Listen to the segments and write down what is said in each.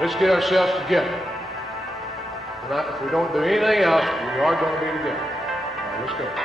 Let's get ourselves together. Tonight, if we don't do anything else, we are going to be together. All right, let's go.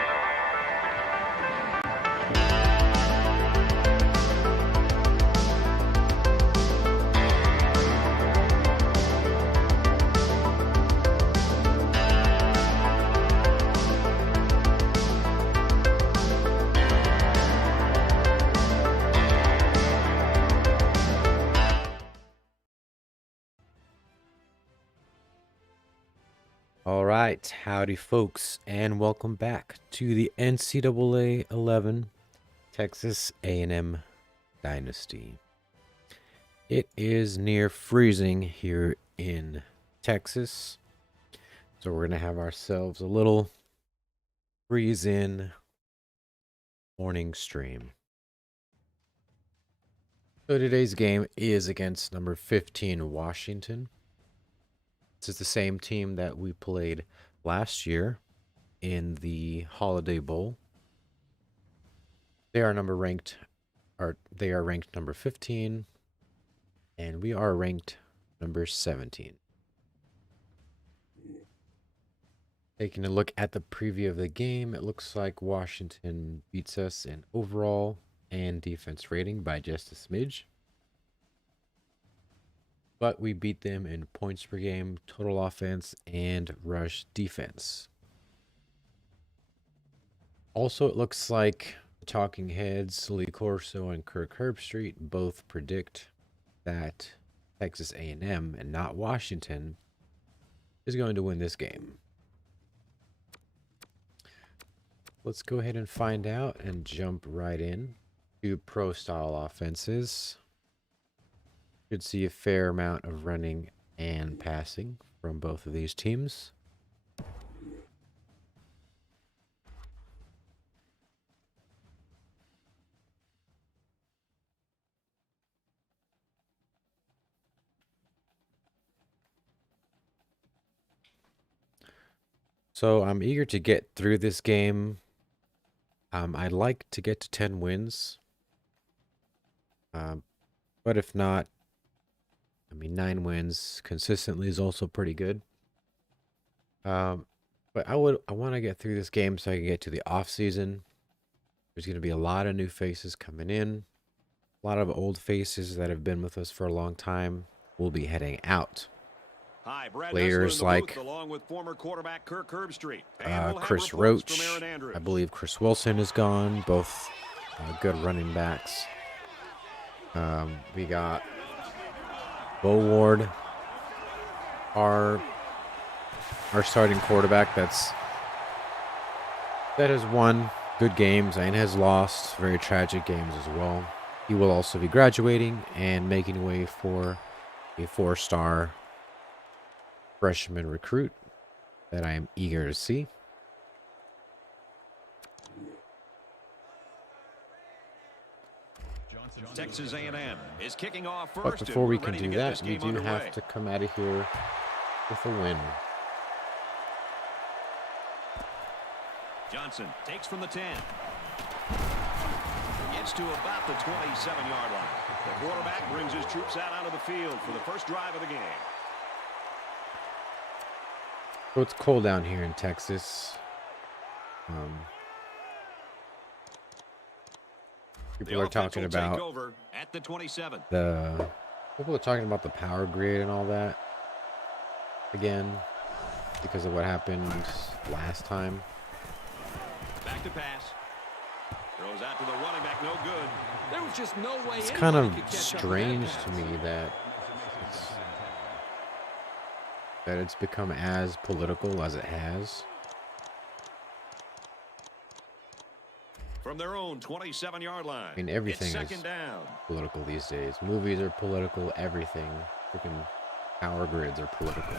All right, howdy folks, and welcome back to the NCAA 11 Texas A&M Dynasty. It is near freezing here in Texas, so we're going to have ourselves a little freeze-in morning stream. So today's game is against number 15 Washington. This is the same team that we played last year in the Holiday Bowl. They are ranked number 15, and we are ranked number 17. Taking a look at the preview of the game, it looks like Washington beats us in overall and defense rating by just a smidge. But we beat them in points per game, total offense, and rush defense. Also, it looks like the talking heads, Lee Corso and Kirk Herbstreit, both predict that Texas A&M and not Washington is going to win this game. Let's go ahead and find out and jump right in to pro-style offenses. Should see a fair amount of running and passing from both of these teams. So I'm eager to get through this game. I'd like to get to 10 wins. But if not, 9 wins consistently is also pretty good. But I want to get through this game so I can get to the off season. There's going to be a lot of new faces coming in. A lot of old faces that have been with us for a long time will be heading out. Hi, Players like along with former quarterback Kirk Herbstreit. Chris Roach. I believe Chris Wilson is gone. Both good running backs. We got Bo Ward, our starting quarterback that has won good games and has lost very tragic games as well. He will also be graduating and making way for a 4-star freshman recruit that I am eager to see. Texas A&M is kicking off first. But before we can do that, we do have to come out of here with a win. Johnson takes from the 10. Gets to about the 27-yard line. The quarterback brings his troops out onto the field for the first drive of the game. So it's cold down here in Texas. People are talking about at the 27. People are talking about the power grid and all that again because of what happened last time. Back to pass. Throws out to the running back, no good. There was just no way. It's kind of strange to me that it's become as political as it has. From their own 27-yard line. I mean, everything is political these days. Movies are political, everything. Freaking power grids are political.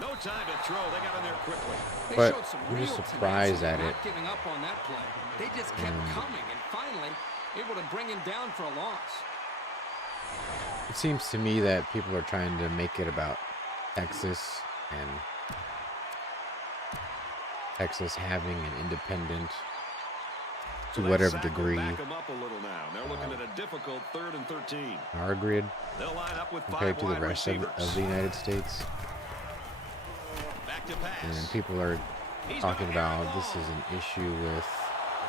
No time to throw. They got in there quickly. But I'm just surprised at it. Giving up on that play. They just kept coming and finally able to bring him down for a loss. It seems to me that people are trying to make it about Texas and Texas having an independent to whatever degree Back 'em up a little now. They're looking at a difficult 3rd and 13. our grid They'll line up with compared 5 to the wide rest of receivers. the United States. Back to pass. And people are talking about this is an issue with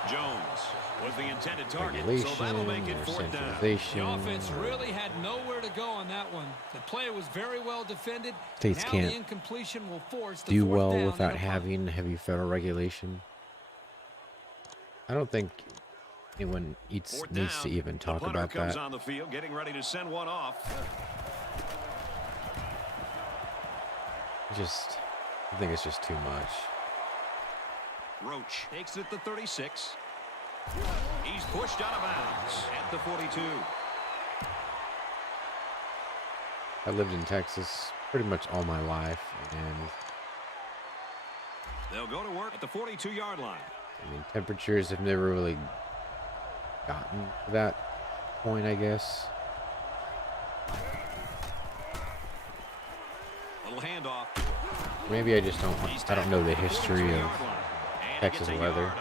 Jones was the intended target, regulation so that'll make it or 4th down. centralization. The offense or really had nowhere to go on that one. The play was very well defended. States Now can't the incompletion will force the do 4th well down without and a punt. having heavy federal regulation. I don't think anyone needs 4th to down. even talk The punter about comes that. on the field, getting ready to send one off. I think it's just too much. Roach takes it to 36. He's pushed out of bounds at the 42. I lived in Texas pretty much all my life, and They'll go to work at the 42-yard line. I mean, temperatures have never really gotten to that point, I guess. Little handoff. Maybe I just I don't know the history of Texas weather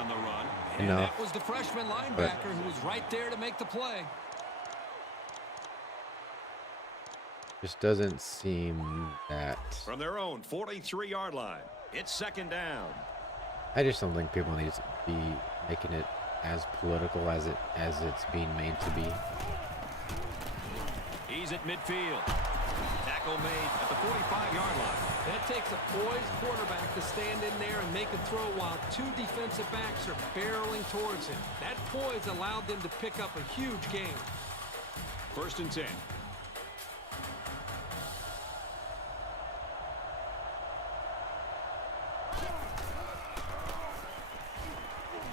And enough. that was the freshman But linebacker who was right there to make the play. just doesn't seem that. From their own 43-yard line, it's 2nd down. I just don't think people need to be making it as political as it's being made to be. He's at midfield. Tackle made at the 45-yard line. That takes a poised quarterback to stand in there and make a throw while 2 defensive backs are barreling towards him. That poise allowed them to pick up a huge gain. 1st and 10.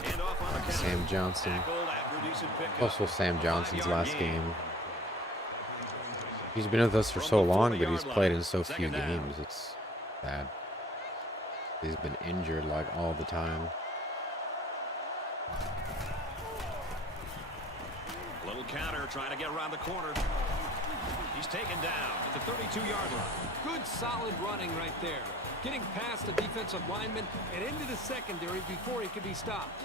Handoff on the counter. Sam Johnson. Tackled after decent pickup. Also, Sam Johnson's 5-yard last gain. game. He's been with us for so long, but he's played in so few games. It's sad. He's been injured like all the time. Little counter trying to get around the corner. He's taken down at the 32-yard line. Good solid running right there. Getting past the defensive lineman and into the secondary before he could be stopped.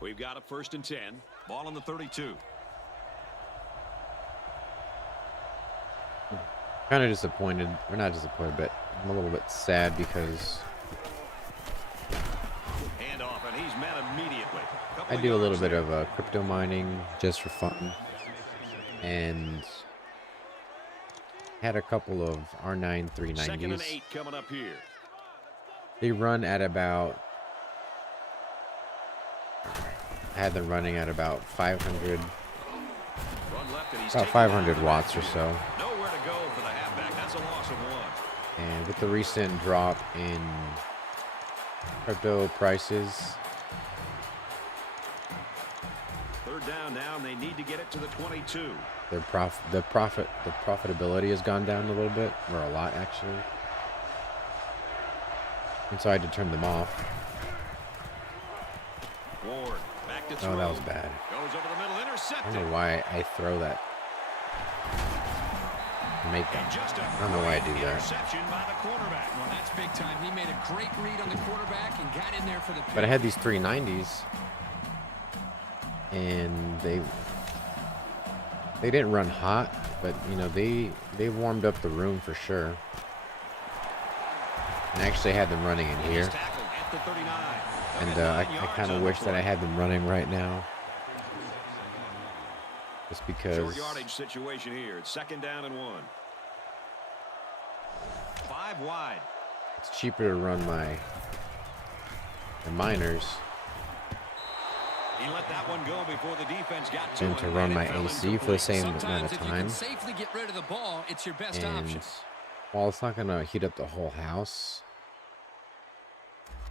We've got a 1st and 10. Ball on the 32. Kind of disappointed, or not disappointed, but I'm a little bit sad because Handoff, and he's met immediately. I do a little bit of crypto mining just for fun, and had a couple of R9 2nd and 390s. 8 coming up here. They run at about, I had them running at about 500, Run left, and he's about taken 500 down. watts or so. Nowhere to go for the halfback. That's a loss of 1. And with the recent drop in crypto prices, 3rd down now, and they need to get it to the 22. the profitability has gone down a little bit, or a lot actually. And so I had to turn them off. Ward back to throw. Oh, that was bad. Goes over the middle, I intercepted. don't know why I throw that. Make And that. just a I don't know why I do great that. interception by the quarterback. Well, that's big time. He made a great read on the quarterback and got in there for the pick. But I had these 390s, and they didn't run hot, but you know they warmed up the room for sure. And I actually had them running in He's here, tackled at the 39. and They'll I get 9 yards kind on of the wish that I play. had them running right now, just because Short yardage situation here. It's 2nd down and 1. 5 wide. it's cheaper to run my minors He let that one go before the defense got to than him, to and run it my fell AC for the incomplete. same amount Sometimes of if you time. can safely get rid of the ball, it's your best And option. while it's not gonna heat up the whole house,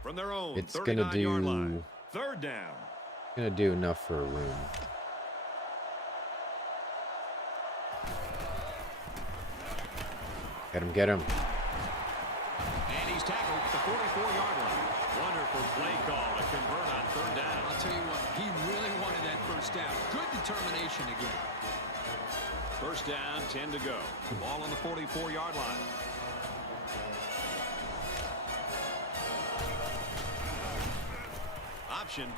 From their own it's gonna 39-yard do line. 3rd down. enough for a room. Get him, get him. And he's tackled at the 44-yard line. Wonderful play call to convert on third down. I'll tell you what, he really wanted that first down. Good determination again. First down, 10 to go. Ball on the 44-yard line. Option.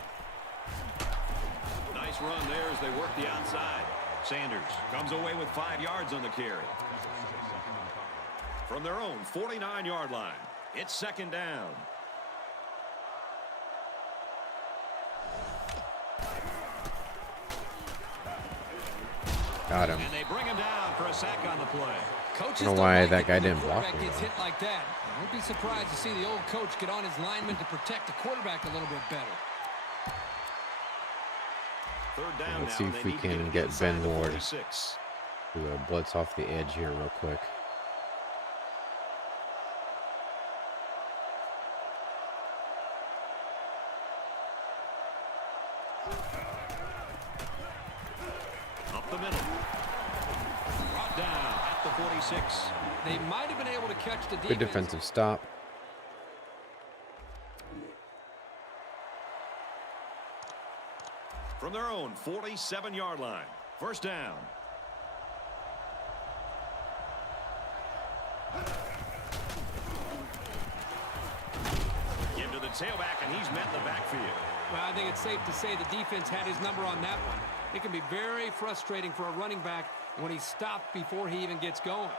Nice run there as they work the outside. Sanders comes away with 5 yards on the carry. From their own 49-yard line, it's second down. Got him. And they bring him down for a sack on the play. Coaches I don't know why like that it guy when the didn't block quarterback me, gets though. hit like that. I won't be surprised to see the old coach get on his lineman to protect the quarterback a little bit better. Third down Let's now, see they if we need to can get get inside Ben the Ward 46. to blitz off the edge here real quick. Up the middle. Brought down at the 46. They might have been able to catch the defense. Good defensive stop. From their own 47-yard line. First down. Give to the tailback, and he's met in the backfield. Well, I think it's safe to say the defense had his number on that one. It can be very frustrating for a running back when he's stopped before he even gets going.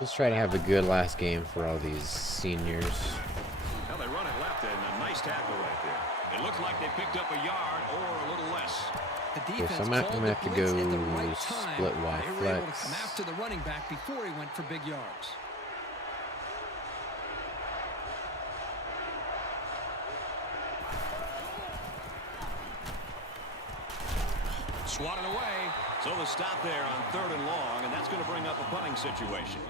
Let's try to have a good last game for all these seniors. Well, they run it left, and a nice tackle right there. It looks like they picked up a yard or a little less. The Okay, defense so I'm gonna called have the to blitz go at the right time. split Y They were able to flex. come after the running back before he went for big yards. Swatted away. So the stop there on third and long, and that's going to bring up a punting situation.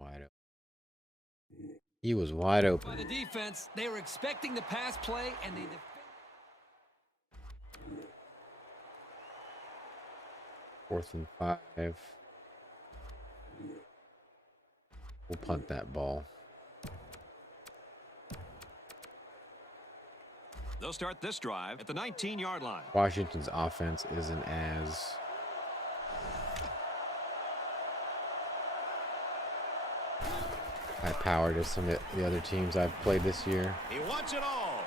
Wide open. He was wide By open. the defense, they were expecting the pass play, and they defended. 4th and 5. We'll punt that ball. They'll start this drive at the 19-yard line. Washington's offense isn't as high powered as some of the other teams I've played this year. He wants it all.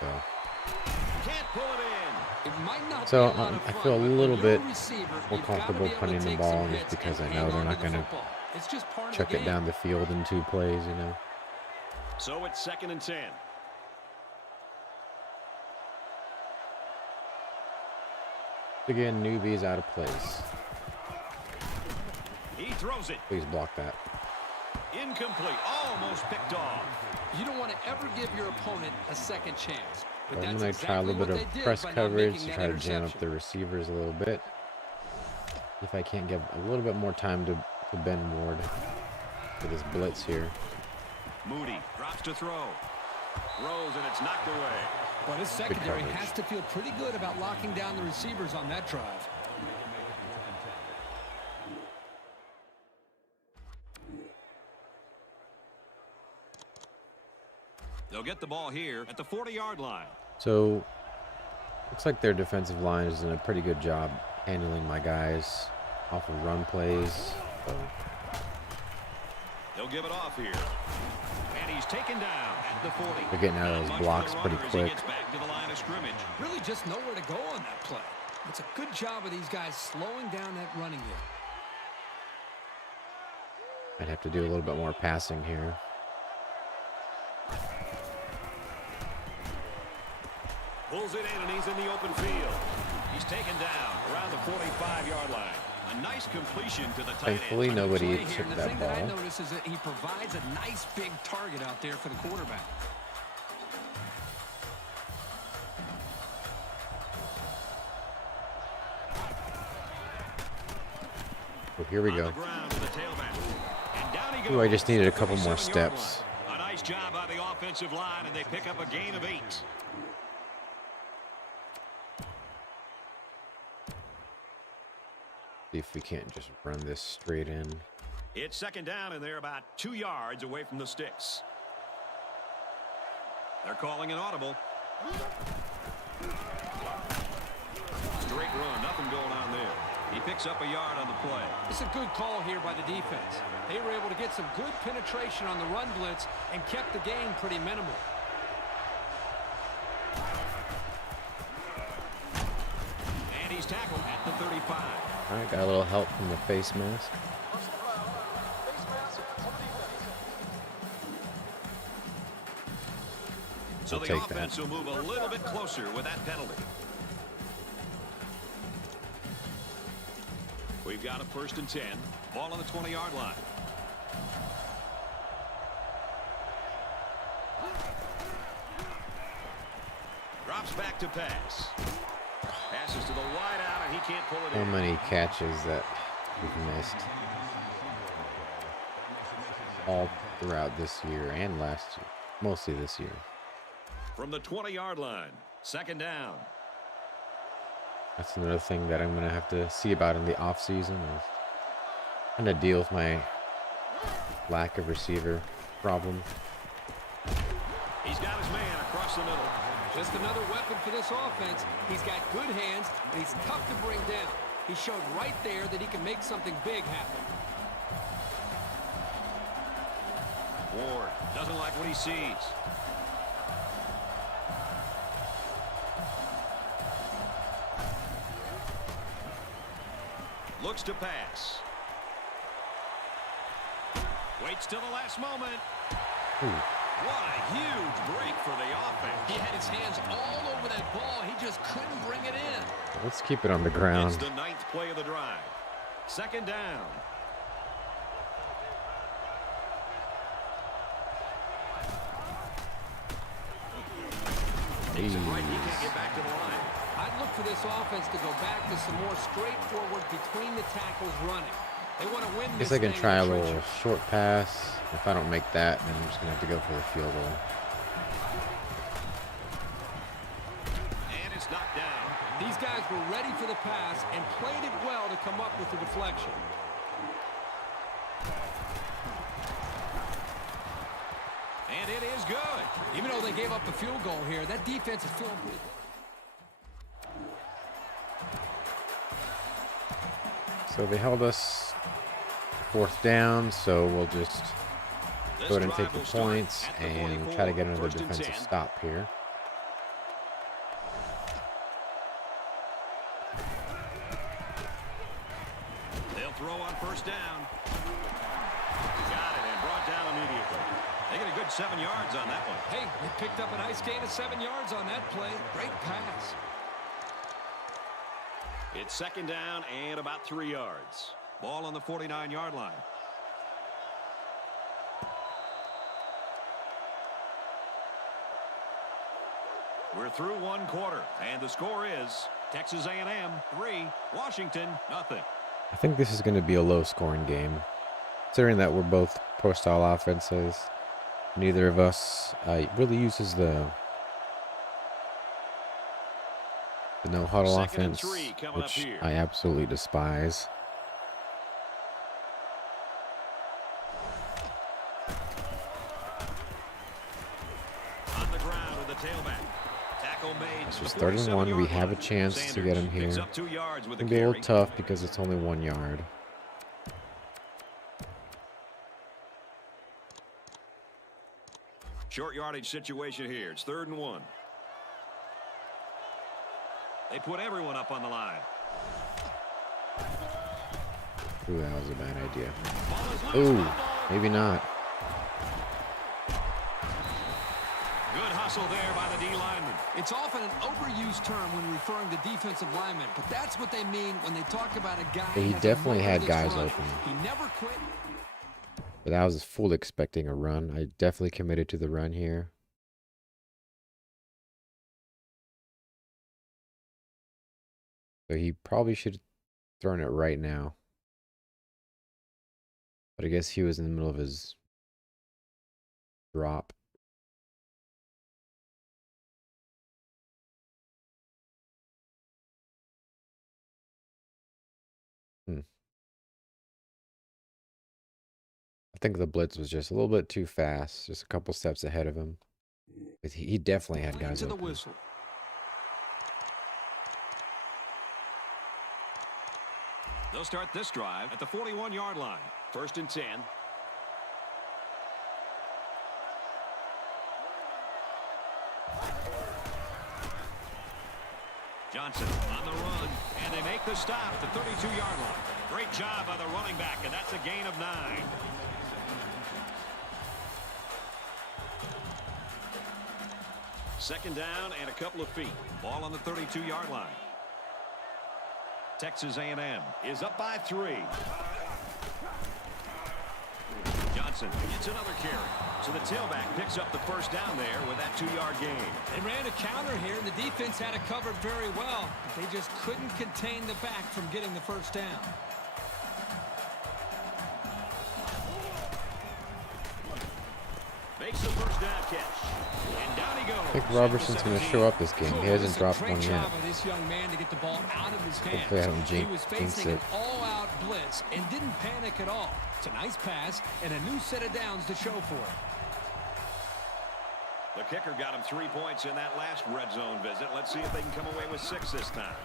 So, Can't pull it in. It might not So, be a lot of I fun, feel a but little when you're a bit receiver, more you've gotta comfortable be able to punting the take ball some just hits because and I know hang they're on not to the gonna football. It's just part chuck of the it game. down the field in 2 plays, you know. So it's 2nd and 10. Again, newbies out of place. He throws it. Please block that. Incomplete. Almost picked off. You don't want to ever give your opponent a second chance. But I'm that's going to try a exactly little what bit they of did press by not coverage making to that try to jam up interception. the receivers a little bit. If I can't give a little bit more time to Ben Ward for this blitz here. Moody drops to throw. Throws, and it's knocked away. But his secondary coverage. has to feel pretty good about locking down the receivers on that drive. They'll get the ball here at the 40-yard line. So, looks like their defensive line is doing a pretty good job handling my guys off of run plays. So, They'll give it off here. And he's taken down at the 40. they're getting out of Not those much blocks for the pretty runner as he quick. gets back to the line of scrimmage. Really just nowhere to go on that play. It's a good job of these guys slowing down that running game. I'd have to do a little bit more passing here. Pulls it in, and he's in the open field. He's taken down around the 45-yard line. A nice completion to the tight end. Thankfully, nobody Play here, took and the that thing that I ball. notice is that he provides a nice big target out there for the quarterback. So here we On go. the ground to the tailback. And down he Ooh, I goes just needed a to the couple more 47-yard steps. line. A nice job by the offensive line, and they pick up a gain of 8. See if we can't just run this straight in. It's second down, and they're about 2 yards away from the sticks. They're calling an audible. Straight run, nothing going on there. He picks up a yard on the play. It's a good call here by the defense. They were able to get some good penetration on the run blitz and kept the game pretty minimal. And he's tackled at the 35. All right, got a little help from the face mask. So We'll the take offense that. will move a little bit closer with that penalty. We've got a 1st and 10. Ball on the 20-yard line. Drops back to pass. Passes to the wide out, and he can't pull it So in. many catches that we've missed all throughout this year and last year, mostly this year. From the 20-yard line, 2nd down. That's another thing that I'm going to have to see about in the offseason is trying to deal with my lack of receiver problem. He's got his man across the middle. Just another weapon for this offense. He's got good hands, and he's tough to bring down. He showed right there that he can make something big happen. Ward doesn't like what he sees. Looks to pass. Waits till the last moment. Ooh. What a huge break for the offense. He had his hands all over that ball. He just couldn't bring it in. Let's keep it on the ground. It's the 9th play of the drive. 2nd down. Takes it right. He can't get back to the line. I'd look for this offense to go back to some more straightforward between the tackles running. They want to win this Guess I can thing try a in the little trenches. short pass. If I don't make that, then I'm just going to have to go for the field goal. And it's knocked down. These guys were ready for the pass and played it well to come up with the deflection. And it is good. Even though they gave up the field goal here, that defense is feeling pretty good. So they held us 4th down, so we'll just go ahead and take the points and try to get another defensive stop here. They'll throw on 1st down. Got it and brought down immediately. They get a good 7 yards on that one. Hey, they picked up a nice gain of 7 yards on that play. Great pass. It's 2nd down and about 3 yards. Ball on the 49-yard line. We're through 1 quarter, and the score is Texas A&M 3, Washington nothing. I think this is going to be a low-scoring game, considering that we're both pro-style offenses. Neither of us really uses the no-huddle 2nd and offense, 3 coming up which here. I absolutely despise. On the ground with the tailback. Tackle made. It's to just the 3rd and 1. We 47-yard have a line. chance to Sanders get him picks here. up 2 yards with It's a going to be a carry. little tough because it's only 1 yard. Short yardage situation here. It's 3rd and 1. They put everyone up on the line. Ooh, that was a bad idea. Ball is loose. Ooh, Fumble. maybe not. Good hustle there by the D lineman. It's often an overused term when referring to defensive linemen, but that's what they mean when they talk about a guy. Yeah, he has a definitely had motor guys that's open. running. He never quit. But I was full expecting a run. I definitely committed to the run here. So he probably should have thrown it right now. But I guess he was in the middle of his drop. I think the blitz was just a little bit too fast, just a couple steps ahead of him. But he definitely had guys To the open. whistle. They'll start this drive at the 41-yard line. 1st and 10. Johnson on the run, and they make the stop at the 32-yard line. Great job by the running back, and that's a gain of 9. Second down and a couple of feet. Ball on the 32-yard line. Texas A&M is up by 3. Johnson gets another carry. So the tailback picks up the first down there with that 2-yard gain. They ran a counter here, and the defense had it covered very well. But they just couldn't contain the back from getting the first down. Makes the first down catch. And down he goes. I think Robertson's going to show up this game. He hasn't dropped one yet. By this young man to get the ball out of his hands. Hopefully I don't He was jinx facing it. an all-out blitz and didn't panic at all. It's a nice pass and a new set of downs to show for it. The kicker got him 3 points in that last red zone visit. Let's see if they can come away with 6 this time.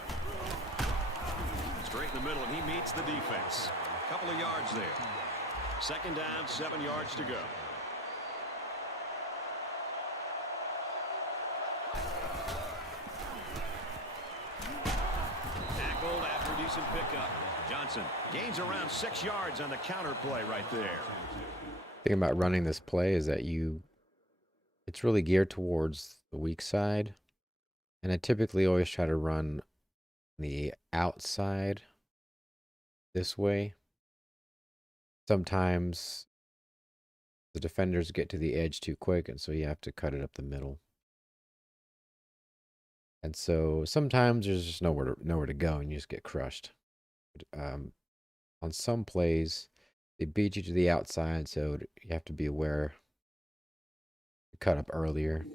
Straight in the middle, and he meets the defense. A couple of yards there. Second down, 7 yards to go. Tackled after a decent pickup. Johnson gains around 6 yards on the counter play right there. The thing about running this play is that it's really geared towards the weak side. And I typically always try to run the outside this way. Sometimes the defenders get to the edge too quick, and so you have to cut it up the middle. And so sometimes there's just nowhere to go, and you just get crushed. On some plays, they beat you to the outside, so you have to be aware to cut up earlier,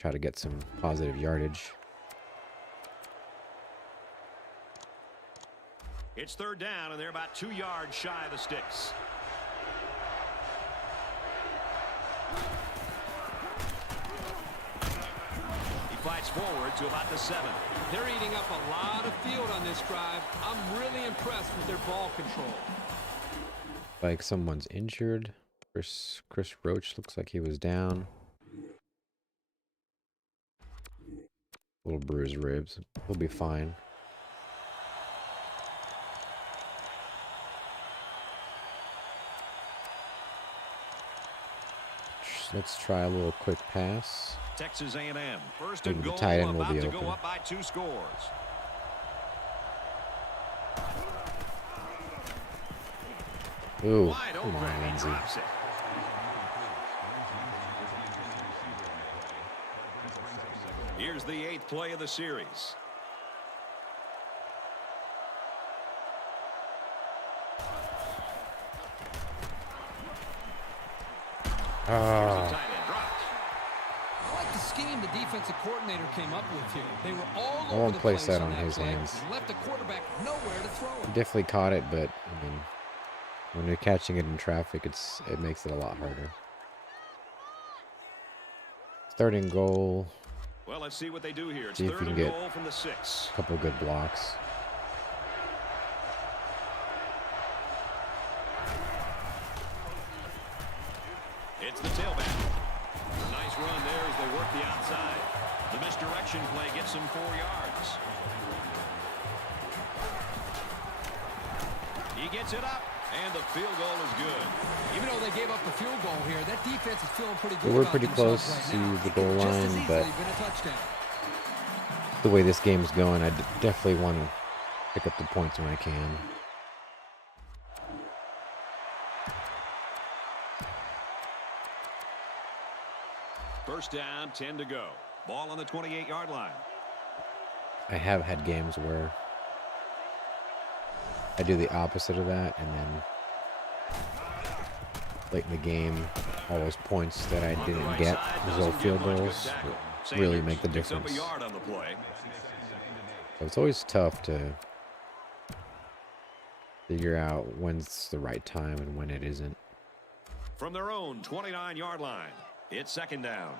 try to get some positive yardage. It's third down, and they're about 2 yards shy of the sticks. He fights forward to about the 7. They're eating up a lot of field on this drive. I'm really impressed with their ball control. Like someone's injured. Chris Roach looks like he was down. Little bruised ribs. He'll be fine. Let's try a little quick pass. Texas A&M. First Maybe and the goal, tight end will about be to open. go up by 2 scores. Ooh, Wide come open, on, and he Lindsay. drops it. Here's the 8th play of the series. Here's the tight end dropped. I like the scheme the defensive coordinator came up with here. They were all I over won't the place place that on that his play hands. and left the quarterback nowhere to throw He it. definitely caught it, but I mean, when you're catching it in traffic, it makes it a lot harder. Third and goal. Well, let's see what they do here. It's See if third we can and get goal from the 6. a couple good blocks. It's the tailback. Nice run there as they work the outside. The misdirection play gets them 4 yards. He gets it up, and the field goal is good. Even though they gave up the field goal here, that defense is feeling pretty So good. we're about pretty themselves close right to now. the It goal could just as line, but easily been a touchdown. the way this game's going, I definitely want to pick up the points when I can. First down, 10 to go. Ball on the 28-yard line. I have had games where I do the opposite of that, and then late in the game, all those points that I didn't get, result field goals, really make the Picks up a difference. yard on the play. So it's always tough to figure out when's the right time and when it isn't. From their own 29-yard line, it's second down.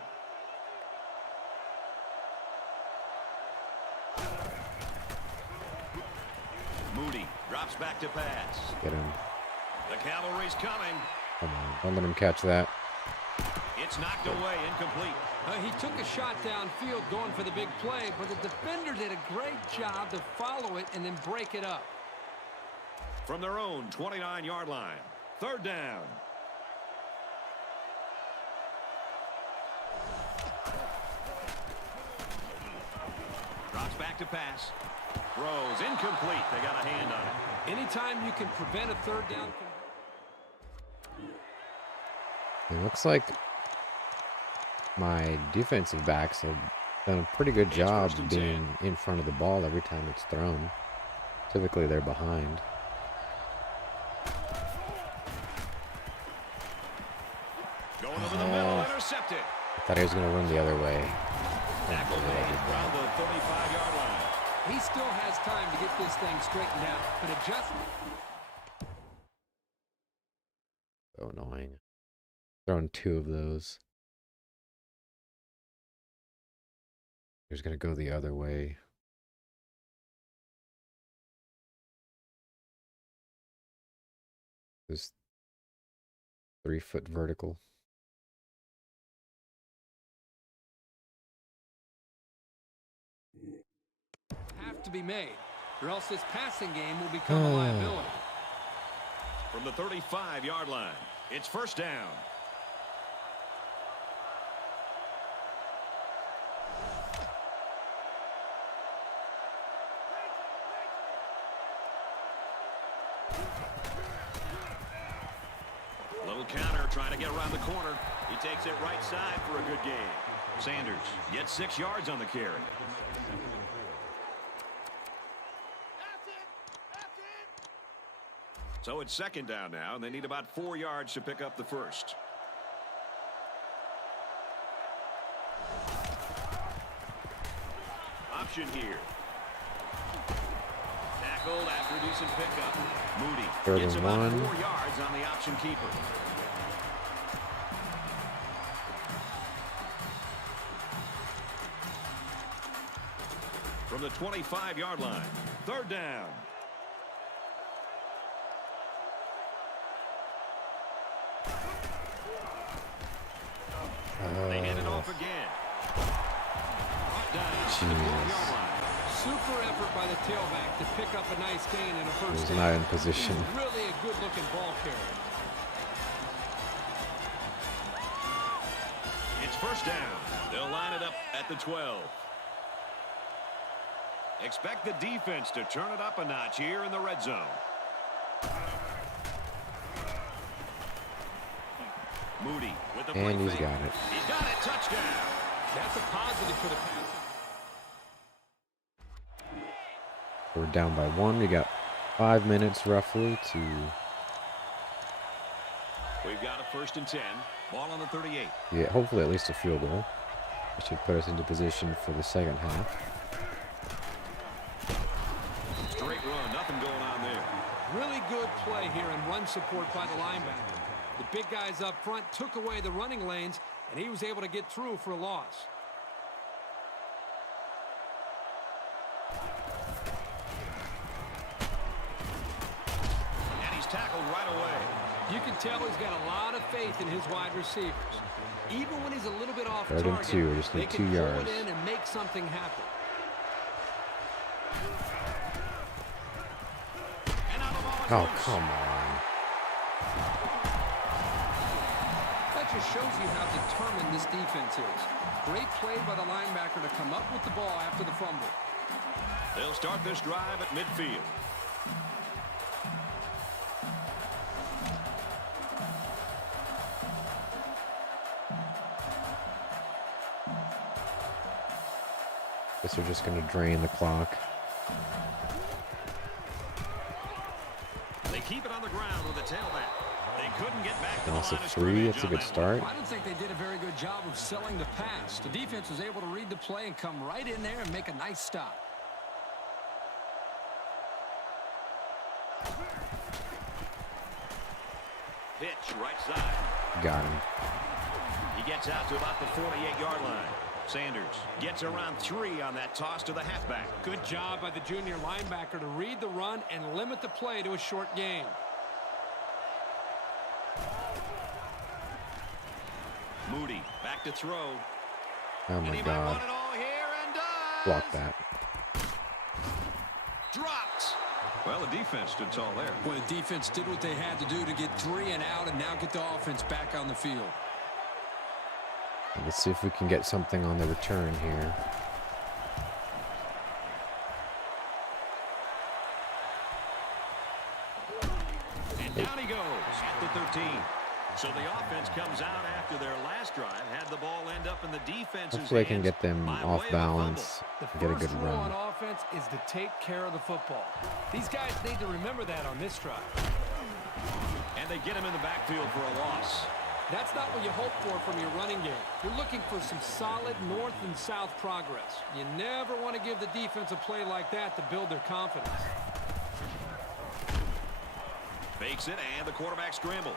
Moody drops back to pass. Get him. The cavalry's coming. Come on. Don't let him catch that. It's knocked away, incomplete. He took a shot downfield going for the big play, but the defender did a great job to follow it and then break it up. From their own 29-yard line, third down. Drops back to pass. Throws incomplete. They got a hand on it. Anytime you can prevent a third down. It looks like my defensive backs have done a pretty good job being in front of the ball every time it's thrown. Typically, they're behind. Going over the middle, intercepted. I thought he was going to run the other way. Tackle made around the 35-yard line. He still has time to get this thing straightened out, but adjustment. So annoying. Throwing two of those. He's going to go the other way. This 3-foot vertical. Have to be made, or else this passing game will become a liability. From the 35-yard line, it's first down. Little counter trying to get around the corner. He takes it right side for a good gain. Sanders gets 6 yards on the carry. So it's second down now, and they need about 4 yards to pick up the first. Option here. Tackled after a decent pickup. Moody gets about 4 yards on the option keeper. From the 25-yard line, third down. They hand it off again. Brought down to the 4-yard line. Super effort by the tailback to pick up a nice gain in a first He's down. not in position. Really a good-looking ball carrier. It's first down. They'll line it up at the 12. Expect the defense to turn it up a notch here in the red zone. Moody with the And he's fake. got it. He's got it. Touchdown. That's a positive for the pass. We're down by 1. We got 5 minutes roughly to... We've got a first and 10. Ball on the 38. Yeah, hopefully at least a field goal. That should put us into position for the second half. Straight run. Nothing going on there. Really good play here and run support by the linebacker. The big guys up front took away the running lanes, and he was able to get through for a loss. And he's tackled right away. You can tell he's got a lot of faith in his wide receivers. Even when he's a little bit off Third and target, 2, just they need 2 can yards. pull it in and make something happen. And now the ball is Oh, loose. come on. That just shows you how determined this defense is. Great play by the linebacker to come up with the ball after the fumble. They'll start this drive at midfield. Guess they're just going to drain the clock. They keep it on the ground with the tailback. They couldn't get back to the Loss line of of 3, scrimmage that's a on good that start. I don't think they did a very good job of selling the pass. The defense was able to read the play and come right in there and make a nice stop. Pitch right side. Got him. He gets out to about the 48-yard line. Sanders gets around 3 on that toss to the halfback. Good job by the junior linebacker to read the run and limit the play to a short gain. Moody back to throw. Oh my God. Block that. Dropped. Well, the defense stood tall there. Well, the defense did what they had to do to get 3 and out and now get the offense back on the field. Let's see if we can get something on the return here. And down he goes at the 13. So the offense comes out after their last drive, had the ball end up in the defense's Hopefully I can get them by off way of a balance and get a good The first rule run. on offense is to take care of the football. These guys need to remember that on this drive. And they get him in the backfield for a loss. That's not what you hope for from your running game. You're looking for some solid north and south progress. You never want to give the defense a play like that to build their confidence. Fakes it, and the quarterback scrambles.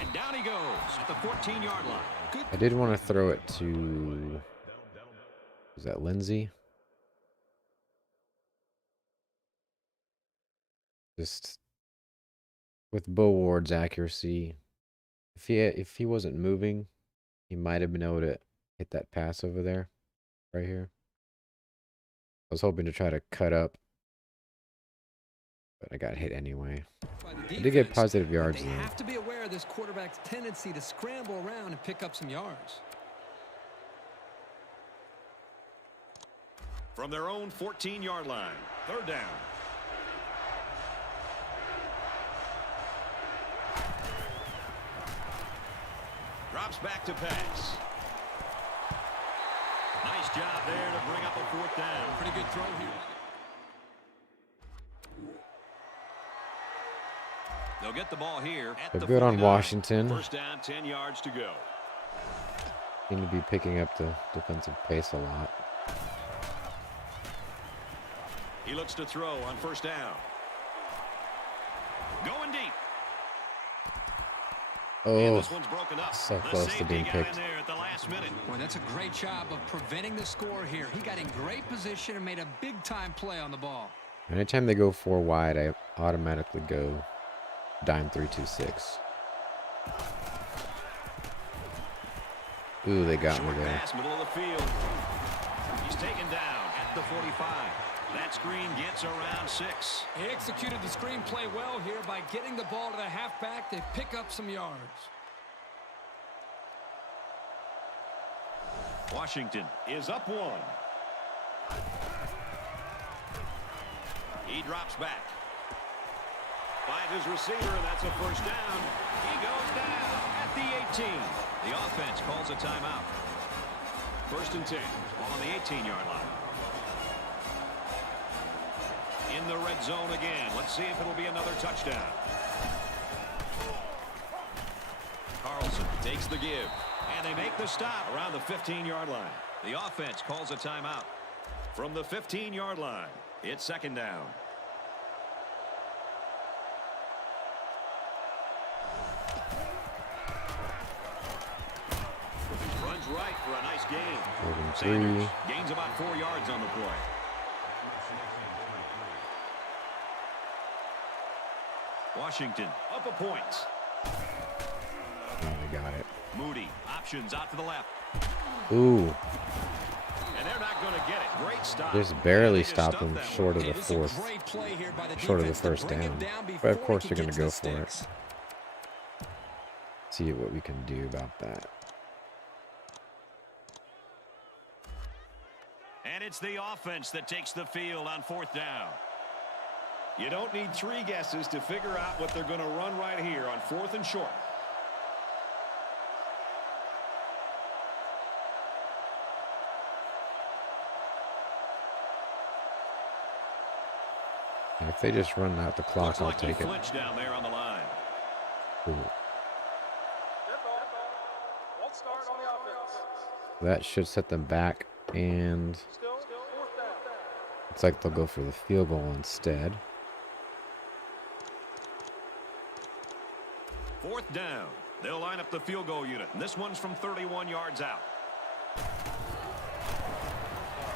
And down he goes at the 14-yard line. Good. I did want to throw it to... Was that Lindsey? Just... with Bo Ward's accuracy, if he wasn't moving, he might have been able to hit that pass over there, right here. I was hoping to try to cut up, but I got hit anyway. I did get positive yards They though. have to be aware of this quarterback's tendency to scramble around and pick up some yards. From their own 14-yard line, 3rd down. Drops back to pass. Nice job there to bring up a 4th down. Pretty good throw here. They'll get the ball here at They're the good on 49. Washington. 1st down, 10 yards to go. Seem to be picking up the defensive pace a lot. He looks to throw on 1st down. Going deep. And Oh, this one's broken up. so The close to safety being got in picked. there at the last minute. Boy, that's a great job of preventing the score here. He got in great position and made a big-time play on the ball. Anytime they go 4 wide, I automatically go dime 3-2-6. Ooh, they got me Short there. pass, middle of the field. He's taken down at the 45. That screen gets around 6. He executed the screen play well here by getting the ball to the halfback to pick up some yards. Washington is up 1. He drops back. Finds his receiver, and that's a 1st down. He goes down at the 18. The offense calls a timeout. 1st and 10. Ball on the 18-yard line. In the red zone again. Let's see if it'll be another touchdown. Carlson takes the give. And they make the stop around the 15-yard line. The offense calls a timeout. From the 15-yard line, it's 2nd down. Runs right for a nice gain. 3rd Sanders gains about 4 yards on the play. Washington up a point. Oh, they got it. Moody options out to the left. Ooh, And they're not going to get it. Great stop. just barely They just stopped stuffed them that short one. of the This is a 4th. great play here by the Short of the defense to 1st bring him down. before But of he course can they're going get to to go the for it. sticks. See what we can do about that. And it's the offense that takes the field on 4th down. You don't need 3 guesses to figure out what they're going to run right here on 4th and short. And if they just run out the clock, Looks I'll like he take it. flinched down there on the line. Ooh. That should set them back, and it's like they'll go for the field goal instead. 4th down. They'll line up the field goal unit, and this one's from 31 yards out.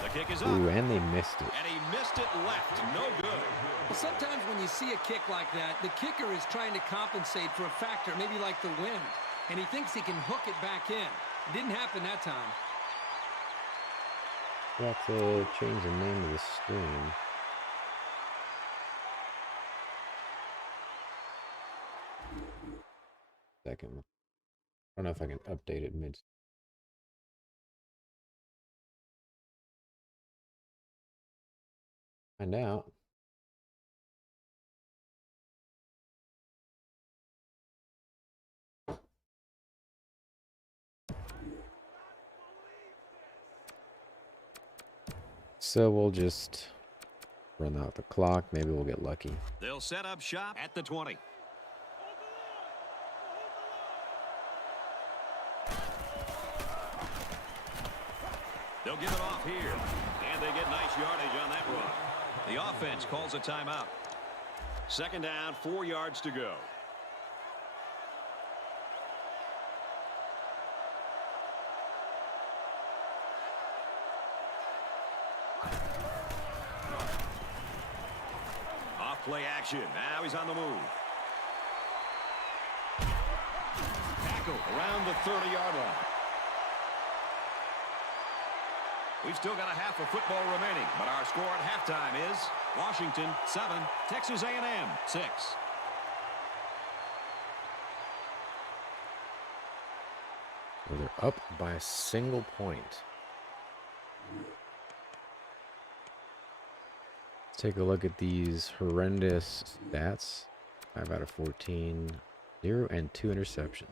The kick is up. Ooh, and they missed it. And he missed it left. No good. Well, sometimes when you see a kick like that, the kicker is trying to compensate for a factor, maybe like the wind, and he thinks he can hook it back in. It didn't happen that time. We'll have to change the name of the stream. Second. I don't know if I can update it mid. Find out. So we'll just run out the clock. Maybe we'll get lucky. They'll set up shop at the 20. They'll give it off here. And they get nice yardage on that run. The offense calls a timeout. 2nd down, 4 yards to go. Off play action. Now he's on the move. Tackle around the 30-yard line. We've still got a half of football remaining, but our score at halftime is Washington 7, Texas A&M 6. Well, they're up by a single point. Let's take a look at these horrendous stats. 5 out of 14, 0 and 2 interceptions.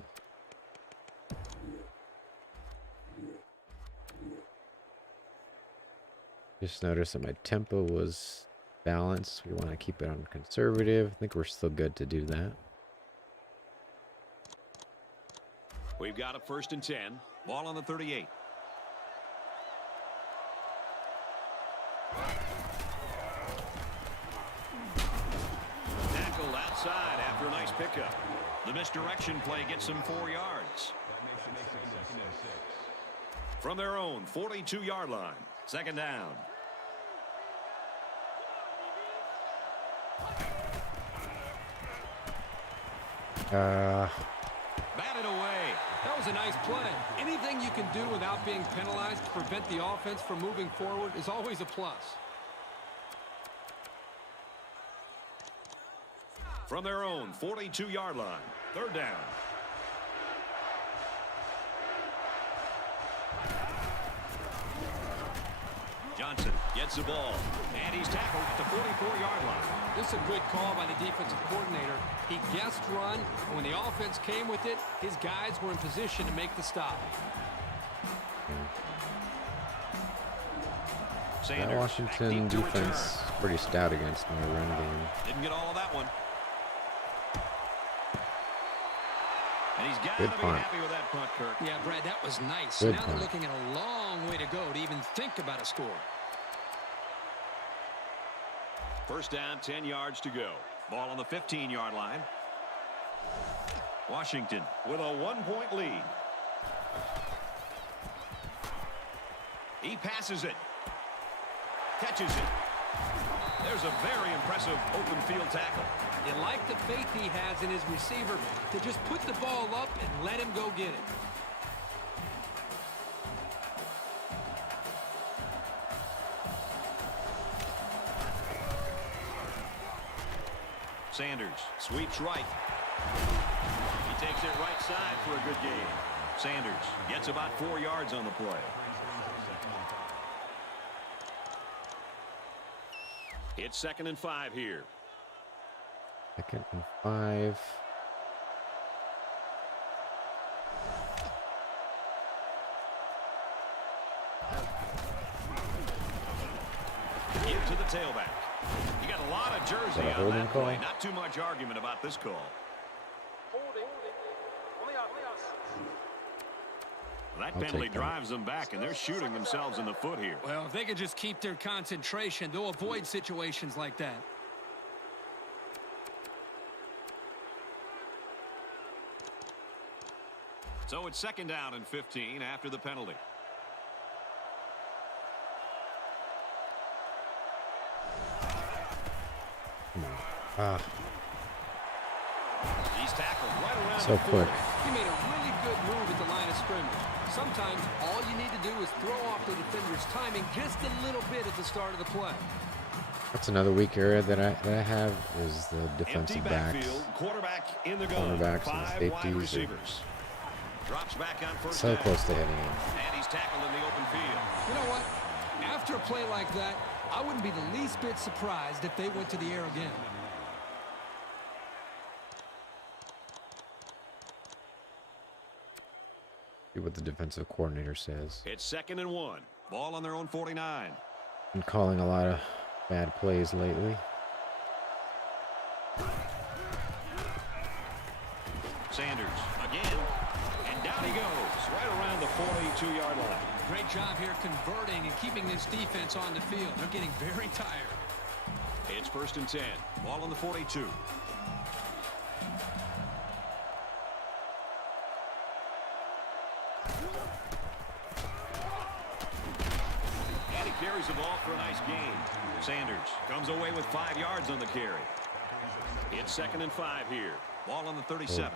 Just noticed that my tempo was balanced. We want to keep it on conservative. I think we're still good to do that. We've got a 1st and 10. Ball on the 38. Tackled outside after a nice pickup. The misdirection play gets him 4 yards. From their own 42-yard line. 2nd down. Batted away. That was a nice play. Anything you can do without being penalized to prevent the offense from moving forward is always a plus. From their own 42-yard line. 3rd down. Johnson gets the ball, and he's tackled at the 44-yard line. This is a good call by the defensive coordinator. He guessed run, and when the offense came with it, his guys were in position to make the stop. That Washington defense is pretty stout against my run game. Didn't get all of that one. And he's got to be happy with that punt, Kirk. Yeah, Brad, that was nice. Good now punt. They're looking at a long way to go to even think about a score. 1st down, 10 yards to go. Ball on the 15-yard line. Washington with a 1-point lead. He passes it. Catches it. There's a very impressive open field tackle. You like the faith he has in his receiver to just put the ball up and let him go get it. Sanders sweeps right. He takes it right side for a good gain. Sanders gets about 4 yards on the play. It's 2nd and 5 here. 2nd and 5. Give to the tailback. You got a lot of jersey on that call? play. Not too much argument about this call. That penalty drives them back, and they're shooting themselves in the foot here. Well, if they could just keep their concentration, they'll avoid situations like that. So it's 2nd down and 15 after the penalty. He's tackled right around So quick. He made a really good move at the line of scrimmage. Sometimes all you need to do is throw off the defender's timing just a little bit at the start of the play. That's another weak area that I have is the defensive backs, quarterback in the gun. cornerbacks, and 5 wide safeties. receivers. Drops back on 1st So down. close to hitting him. And he's tackled in the open field. You know what? After a play like that, I wouldn't be the least bit surprised if they went to the air again. See what the defensive coordinator says. It's 2nd and 1. Ball on their own 49. Been calling a lot of bad plays lately. Sanders again. And down he goes. Right around the 42-yard line. Great job here converting and keeping this defense on the field. They're getting very tired. It's 1st and 10. Ball on the 42. And he carries the ball for a nice gain. Sanders comes away with 5 yards on the carry. It's 2nd and 5 here. Ball on the 37.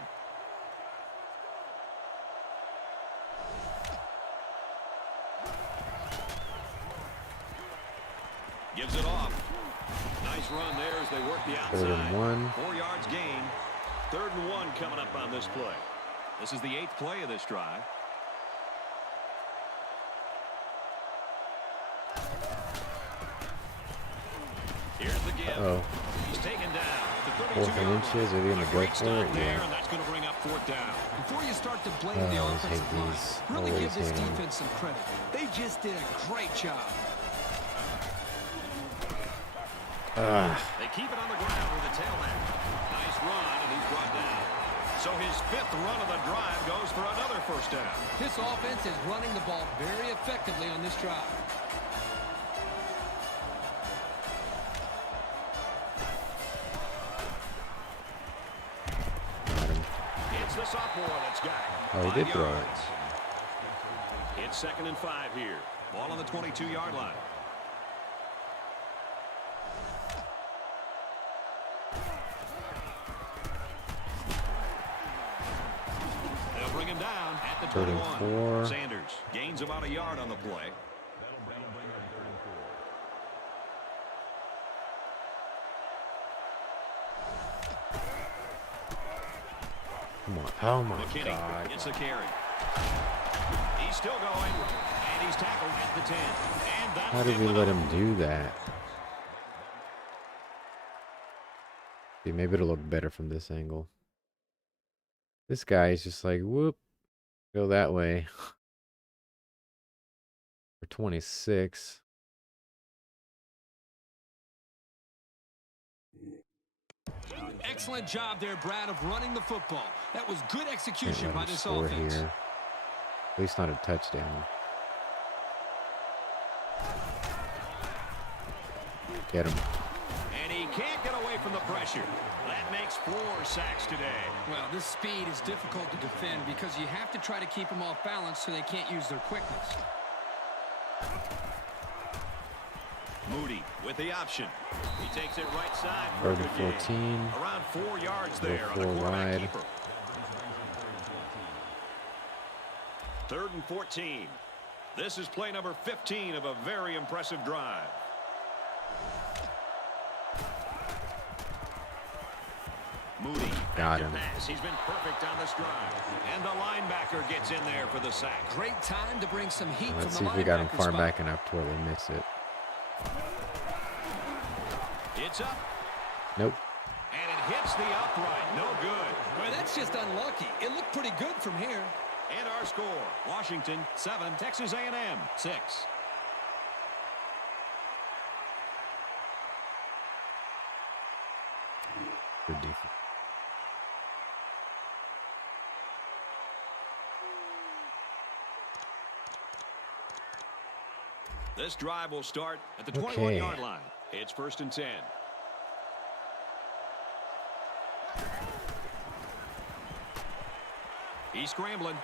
Gives it off. Nice run there as they work the outside. 3rd and 1. 4 yards gain. 3rd and 1 coming up on this play. This is the 8th play of this drive. Here's the give. He's taken down at the 4th and inches. Are they going to go for it? there, Yeah. and that's going to bring up 4th down. Before you start to blame the I always offensive hate line, these. really Always give this hate 'em. defense some credit. They just did a great job. They keep it on the ground with the tailback. Nice run, and he's brought down. So his 5th run of the drive goes for another 1st down. This offense is running the ball very effectively on this drive. Got him. It's the sophomore that's got it. Oh, he 5 did throw it. yards. It's 2nd and 5 here. Ball on the 22-yard line. They'll bring him down at the 3rd and 21. 4. Sanders gains about a yard on the play. Come on. Oh, my McKinney God. gets the carry. He's still going, and he's tackled at the 10. And that's How did we let him do that? See, maybe it'll look better from this angle. This guy is just like, whoop, go that way. For 26. Excellent job there, Brad, of running the football. That was good Can't execution let by him this score offense. here. At least not a touchdown. Get him. And he can't get away from the pressure. That makes 4 sacks today. Well, this speed is difficult to defend because you have to try to keep them off balance so they can't use their quickness. Moody with the option. He takes it right side. 3rd and 14. Around 4 yards Go there on the 4 quarterback wide. keeper. 3rd and 14. This is play number 15 of a very impressive drive. Moody. Got him. Pass. He's been perfect on this drive. And the linebacker gets in there for the sack. Great time to bring some heat Let's from see the if we got him linebacker far spot. back enough to where they miss it. It's up. Nope. And it hits the upright. No good. Well, that's just unlucky. It looked pretty good from here. And our score, Washington 7, Texas A&M 6. Good defense. This drive will start at the Okay. 21-yard line. It's 1st and 10. He's scrambling.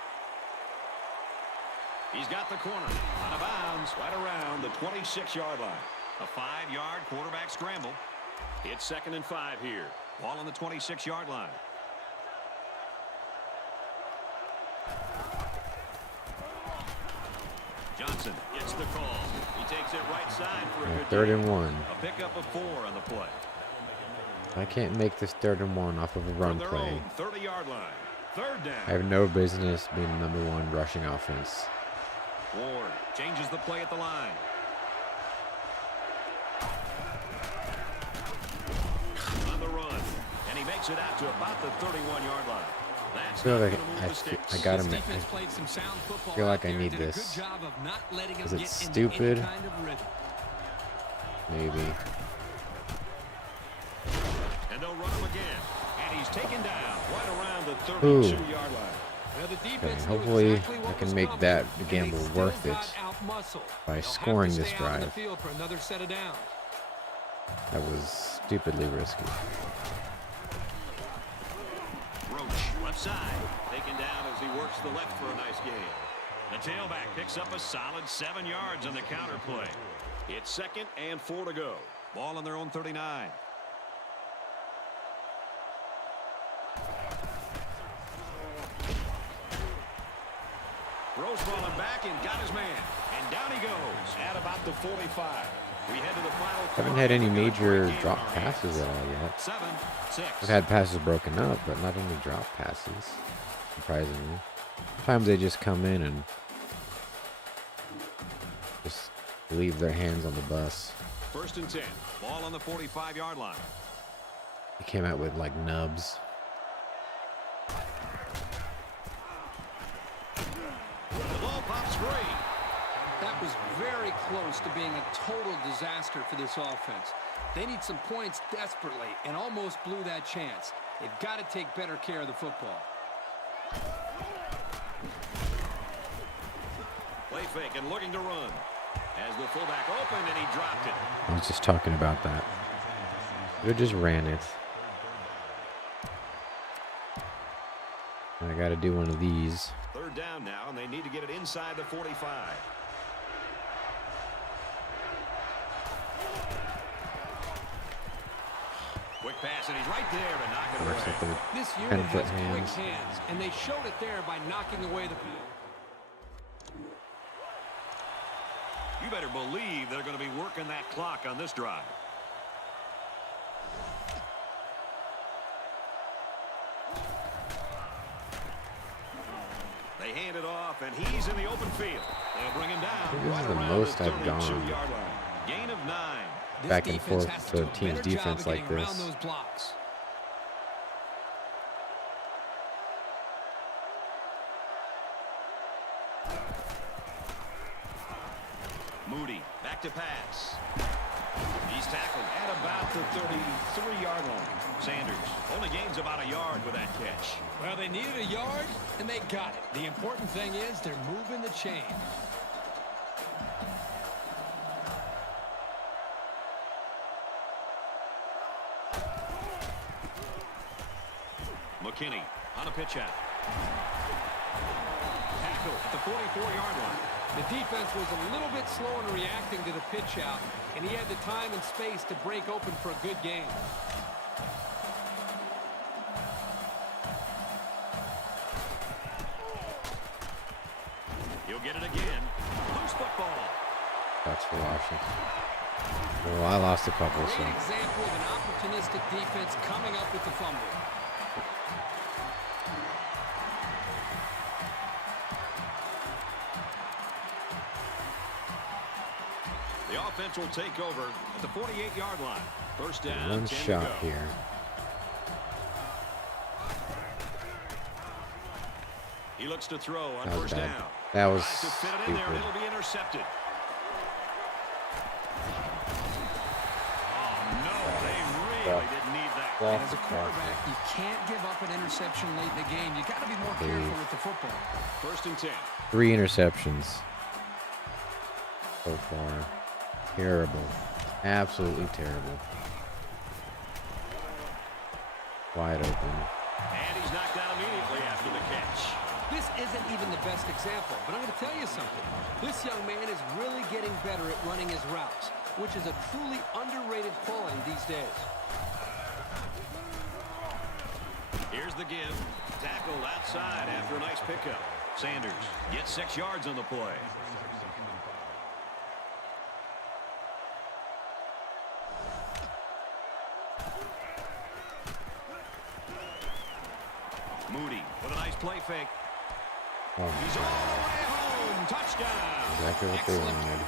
He's got the corner. Out of bounds, right around the 26-yard line. A 5-yard quarterback scramble. It's 2nd and 5 here. Ball on the 26-yard line. Johnson gets the call. He takes it right side for a good 3rd and 1. A pickup of 4 on the play. I can't make this 3rd and 1 off of a run From their play. own 30-yard line. 3rd down. I have no business being the number 1 rushing offense. Ward changes the play at the line. On the run. And he makes it out to about the 31-yard line. That's I feel like I got him. I feel like I need this. Is it stupid? Maybe. And they'll run him again. And he's taken down right around the 32-yard line. Okay, hopefully I can make that gamble worth it by scoring this drive. That was stupidly risky. Roach, left side, taken down as he works the left for a nice gain. The tailback picks up a solid 7 yards on the counter play. It's 2nd and 4 to go. Ball on their own 39. Throws falling back and got his man. And down he goes at about the 45. We head to the final. Haven't had any major drop passes at all yet. 7-6. I've had passes broken up, but not any drop passes, surprisingly. Sometimes they just come in and just leave their hands on the bus. 1st and 10. Ball on the 45-yard line. He came out with like nubs. The ball pops free. That was very close to being a total disaster for this offense. They need some points desperately and almost blew that chance. They've got to take better care of the football. Play fake and looking to run. As the fullback opened and he dropped it. I was just talking about that. They just ran it. I got to do one of these. 3rd down now, and they need to get it inside the 45. Quick pass, and he's right there to knock it away. This unit has quick hands, and they showed it there by knocking away the ball. You better believe they're going to be working that clock on this drive. They hand it off, and he's in the open field. They'll bring him down. This is the most I've gone Gain of 9. back and forth to a team's defense like this. Moody, back to pass. He's tackled at about the 33-yard line. Sanders only gains about a yard with that catch. Well, they needed a yard, and they got it. The important thing is they're moving the chain. McKinney on a pitch out. Tackle at the 44-yard line. The defense was a little bit slow in reacting to the pitch out, and he had the time and space to break open for a good game. He'll get it again. Loose football. That's for Washington. Well, I lost a couple, so. Great example of an opportunistic defense coming up with the fumble. The offense will take over at the 48-yard line. 1st down. One shot here. He looks to throw on That was 1st bad. down. That was Tries to fit it in there, and stupid. it'll be intercepted. Oh, no, they really didn't need that. And as a quarterback, you can't give up an interception late in the game. You got to be more careful with the football. 1st and 10. 3 interceptions so far. Terrible. Absolutely terrible. Wide open. And he's knocked out immediately after the catch. This isn't even the best example, but I'm going to tell you something. This young man is really getting better at running his routes, which is a truly underrated quality these days. Here's the give. Tackled outside after a nice pickup. Sanders gets 6 yards on the play. Moody with a nice play fake. Oh, He's all the way home. Touchdown. exactly what they wanted.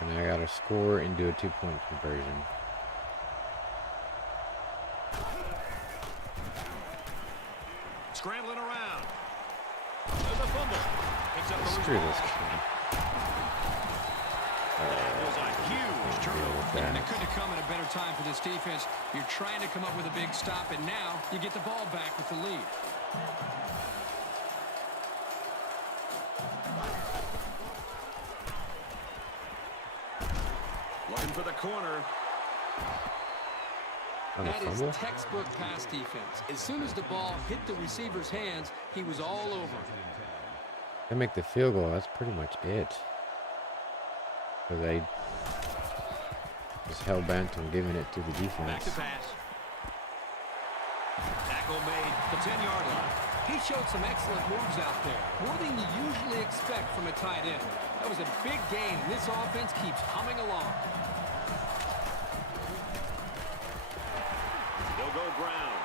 And I got to score and do a 2-point conversion. Scrambling around. There's a fumble. Picks up the Screw response. this game. That was a huge turnover. And it couldn't have come at a better time for this defense. You're trying to come up with a big stop, and now you get the ball back with the lead. Looking for the corner. That is textbook pass defense. As soon as the ball hit the receiver's hands, he was all over it. They make the field goal. That's pretty much it. So they just hell bent on giving it to the Back defense. to pass. Tackle made the 10-yard line. He showed some excellent moves out there, more than you usually expect from a tight end. That was a big gain, and this offense keeps humming along. They'll go ground.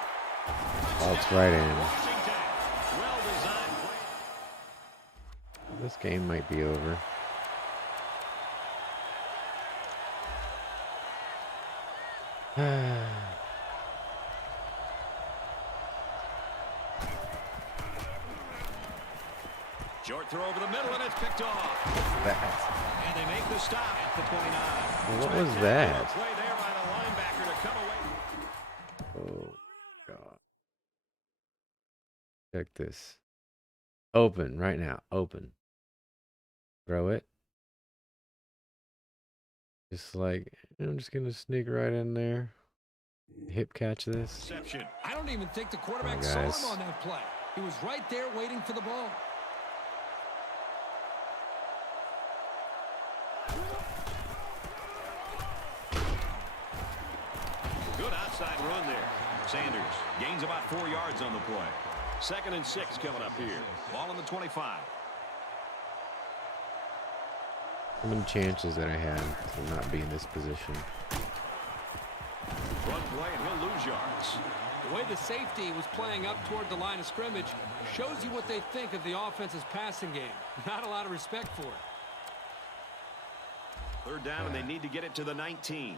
Oh, it's right in. Washington. Well-designed play. This game might be over. Short throw over the middle, and it's picked off. And they make the stop at the 29. What was that? Play there by the linebacker to come away. Oh, God. Check this. Open right now. Open. Throw it. Just like, I'm just going to sneak right in there. Hip catch this. Reception. I don't even think the quarterback Come saw on, him guys. on that play. He was right there waiting for the ball. Good outside run there. Sanders gains about 4 yards on the play. 2nd and 6 coming up here. Ball on the 25. How many chances that I had to not be in this position? Run play, and he'll lose yards. The way the safety was playing up toward the line of scrimmage shows you what they think of the offense's passing game. Not a lot of respect for it. 3rd down, and they need to get it to the 19.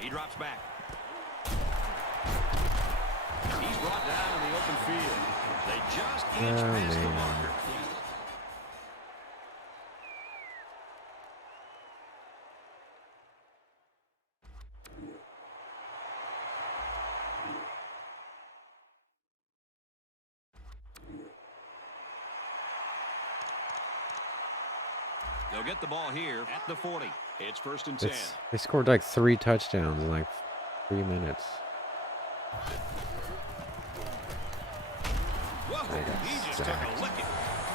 He drops back. He's brought down in the open field. They just inch past the marker. They'll get the ball here at the 40. It's 1st and 10. They scored like 3 touchdowns in like 3 minutes. Whoa, he just took a licking.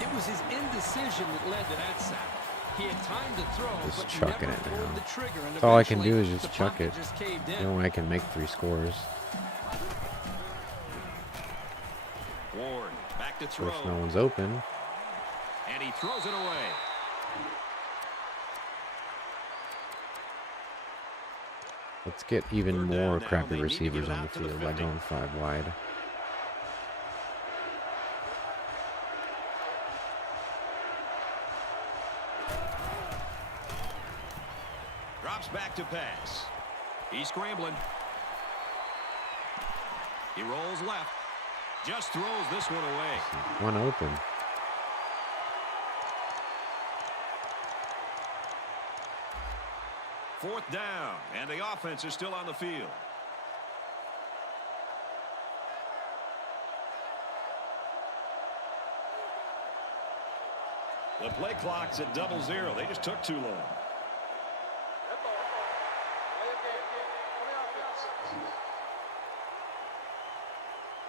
It was his indecision that led to that sack. He had time to throw, Just but chucking never it pulled now. the trigger. And That's all I can do is eventually just the chuck pocket it. just caved in. You know, I can make 3 scores. Ward back to Of throw. course, no one's open. And he throws it away. Let's get even 3rd down more now. crappy They need to get receivers it on the out to the field by 50. going 5 wide. Drops back to pass. He's scrambling. He rolls left. Just throws this one away. One open. Fourth down, and the offense is still on the field. The play clock's at 0-0. They just took too long.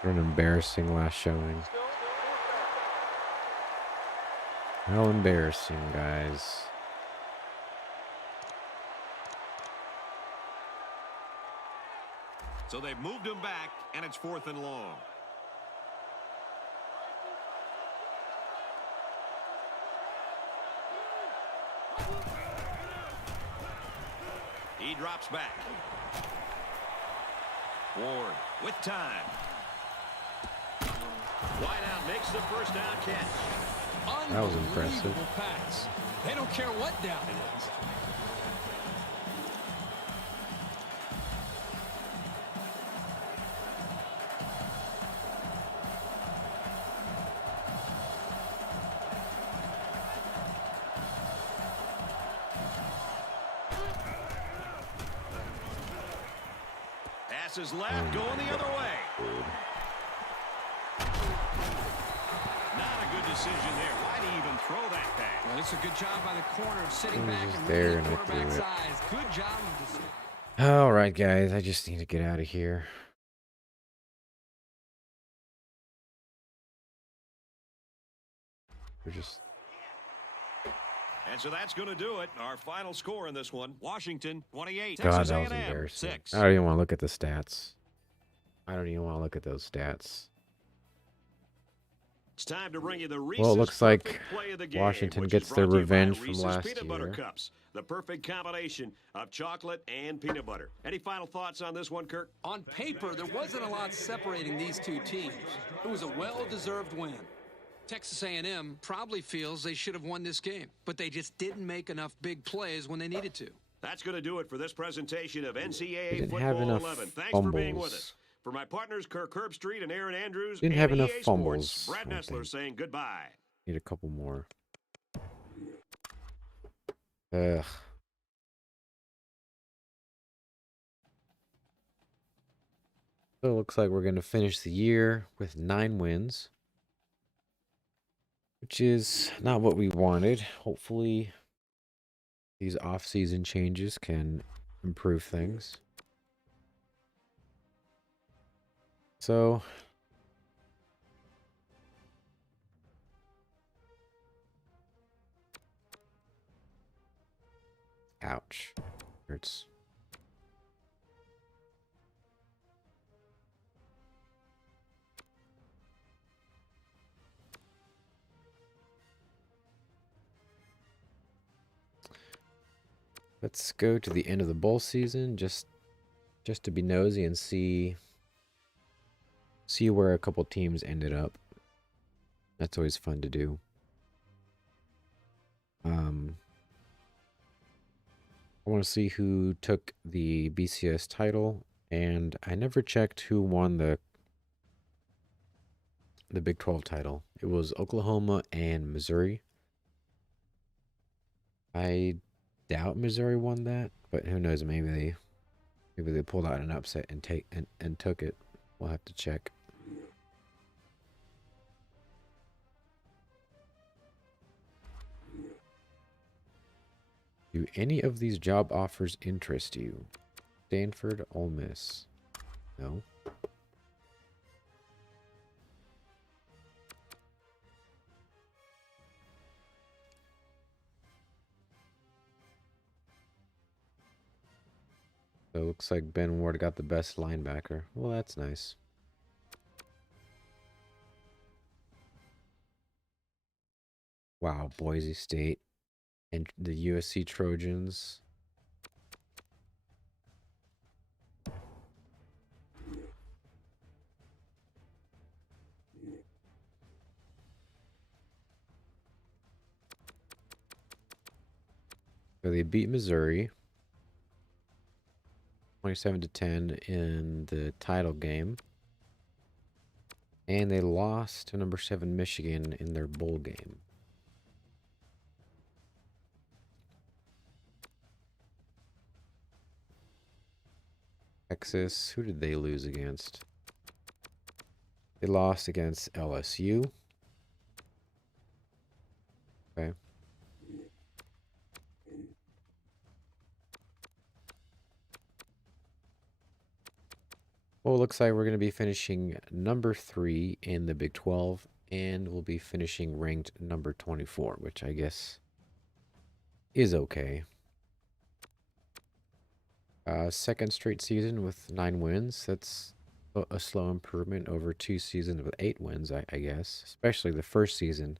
What an embarrassing last showing. How embarrassing, guys. So they've moved him back, and it's 4th and long. He drops back. Ward with time. Wideout makes the first down catch. That was impressive. Pass. They don't care what down it is. Passes left, going the other way. Not a good decision there. Why do you even throw that pass? Well, it's a good job by the corner of sitting It was back just and there reading the and I threw quarterback's it. eyes. Good job of decision. All right, guys. I just need to get out of here. We're just... And so that's going to do it. Our final score in this one, Washington 28. God, Texas that was A&M embarrassing. 6. I don't even want to look at the stats. I don't even want to look at those stats. It's time to bring you the Well, it looks like Washington gets their revenge from last peanut butter year. cups, the perfect combination of chocolate and peanut butter. Any final thoughts on this one, Kirk? On paper, there wasn't a lot separating these two teams. It was a well-deserved win. Texas A&M probably feels they should have won this game, but they just didn't make enough big plays when they needed to. That's going to do it for this presentation of They NCAA didn't Football have enough 11. Thanks for being with fumbles. us. For my partners, Kirk Herbstreit and Aaron Andrews, Didn't and have enough EA fumbles, Sports, Brad I Nessler think. saying goodbye. Need a couple more. Ugh. So it looks like we're going to finish the year with 9 wins, which is not what we wanted. Hopefully, these off-season changes can improve things. So, ouch. Hurts. Let's go to the end of the bowl season just to be nosy and see where a couple teams ended up. That's always fun to do. I want to see who took the BCS title, and I never checked who won the Big 12 title. It was Oklahoma and Missouri. I doubt Missouri won that, but who knows? Maybe they pulled out an upset and took it. We'll have to check. Do any of these job offers interest you? Stanford, Ole Miss. No. So it looks like Ben Ward got the best linebacker. Well, that's nice. Wow, Boise State and the USC Trojans. So they beat Missouri 27-10 in the title game. And they lost to number 7 Michigan in their bowl game. Texas, who did they lose against? They lost against LSU. Okay. Well, it looks like we're going to be finishing number 3 in the Big 12, and we'll be finishing ranked number 24, which I guess is okay. Second straight season with 9 wins. That's a slow improvement over 2 seasons with 8 wins, I guess. Especially the first season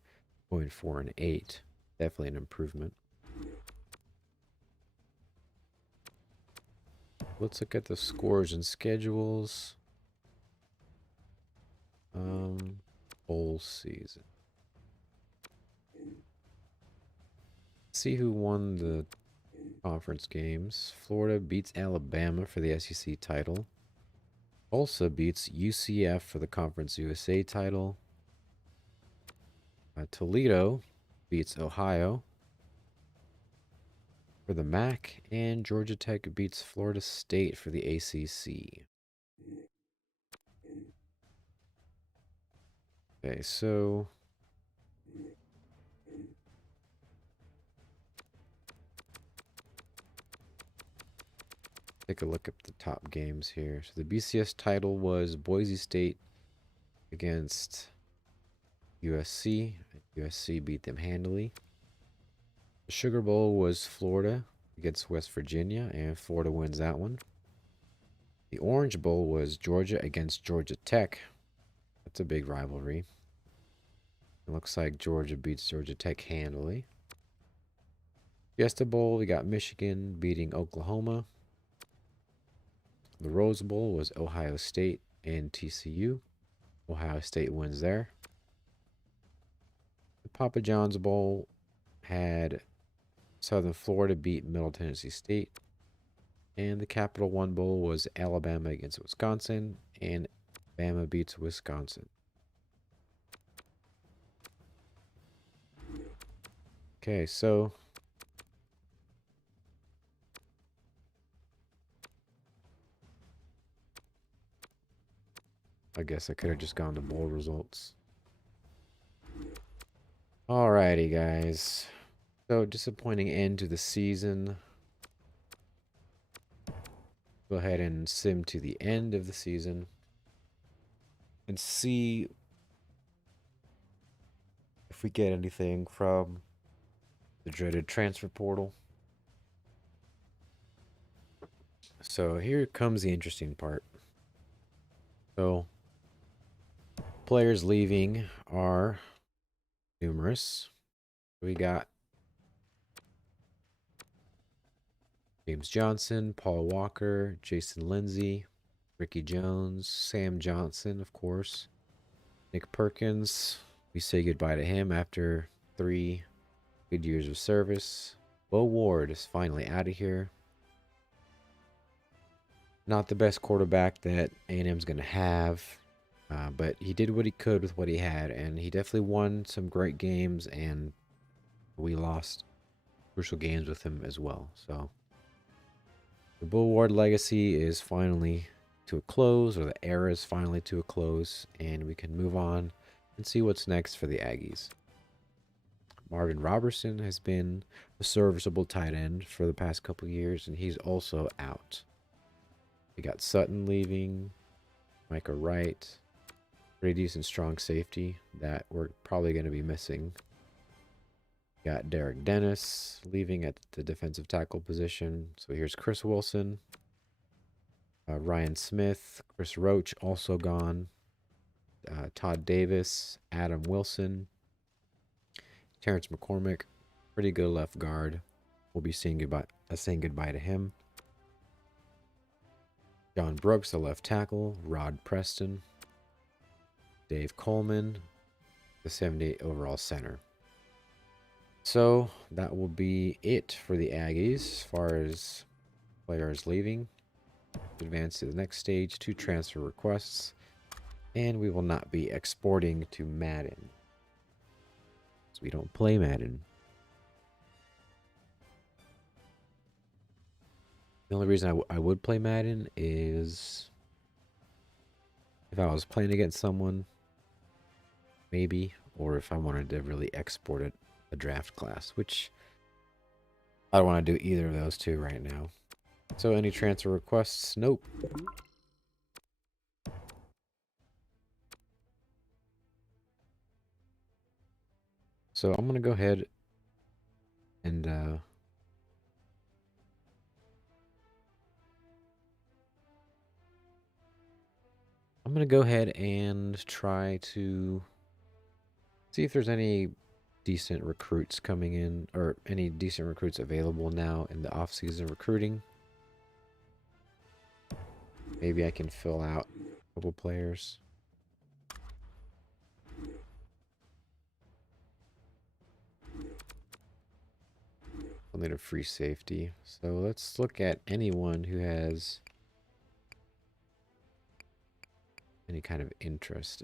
going 4-8. Definitely an improvement. Let's look at the scores and schedules. Bowl season. See who won the conference games. Florida beats Alabama for the SEC title. Tulsa beats UCF for the Conference USA title. Toledo beats Ohio for the MAC, and Georgia Tech beats Florida State for the ACC. Okay, so take a look at the top games here. So the BCS title was Boise State against USC. USC beat them handily. The Sugar Bowl was Florida against West Virginia, and Florida wins that one. The Orange Bowl was Georgia against Georgia Tech. That's a big rivalry. It looks like Georgia beats Georgia Tech handily. Fiesta Bowl, we got Michigan beating Oklahoma. The Rose Bowl was Ohio State and TCU. Ohio State wins there. The Papa John's Bowl had Southern Florida beat Middle Tennessee State. And the Capital One Bowl was Alabama against Wisconsin, and Bama beats Wisconsin. Okay, so I guess I could have just gone to bowl results. Alrighty, guys. So, disappointing end to the season. Go ahead and sim to the end of the season and see if we get anything from the dreaded transfer portal. So here comes the interesting part. So players leaving are numerous. We got James Johnson, Paul Walker, Jason Lindsay, Ricky Jones, Sam Johnson, of course, Nick Perkins. We say goodbye to him after 3 good years of service. Bo Ward is finally out of here. Not the best quarterback that A&M's going to have, but he did what he could with what he had, and he definitely won some great games, and we lost crucial games with him as well. So the Bo Ward legacy is finally to a close, or the era is finally to a close, and we can move on and see what's next for the Aggies. Marvin Robertson has been a serviceable tight end for the past couple years, and he's also out. We got Sutton leaving, Micah Wright, pretty decent strong safety that we're probably going to be missing. Got Derek Dennis leaving at the defensive tackle position. So here's Chris Wilson, Ryan Smith, Chris Roach also gone, Todd Davis, Adam Wilson, Terrence McCormick, pretty good left guard. We'll be saying goodbye to him. John Brooks, the left tackle. Rod Preston. Dave Coleman, the 78 overall center. So that will be it for the Aggies as far as players leaving. Advance to the next stage, 2 transfer requests. And we will not be exporting to Madden, so we don't play Madden. The only reason I would play Madden is if I was playing against someone, maybe, or if I wanted to really export it the draft class, which I don't want to do either of those two right now. So any transfer requests? Nope. So I'm going to go ahead and try to see if there's any decent recruits coming in, or any decent recruits available now in the off-season recruiting. Maybe I can fill out a couple players. I'll need a free safety. So let's look at anyone who has any kind of interest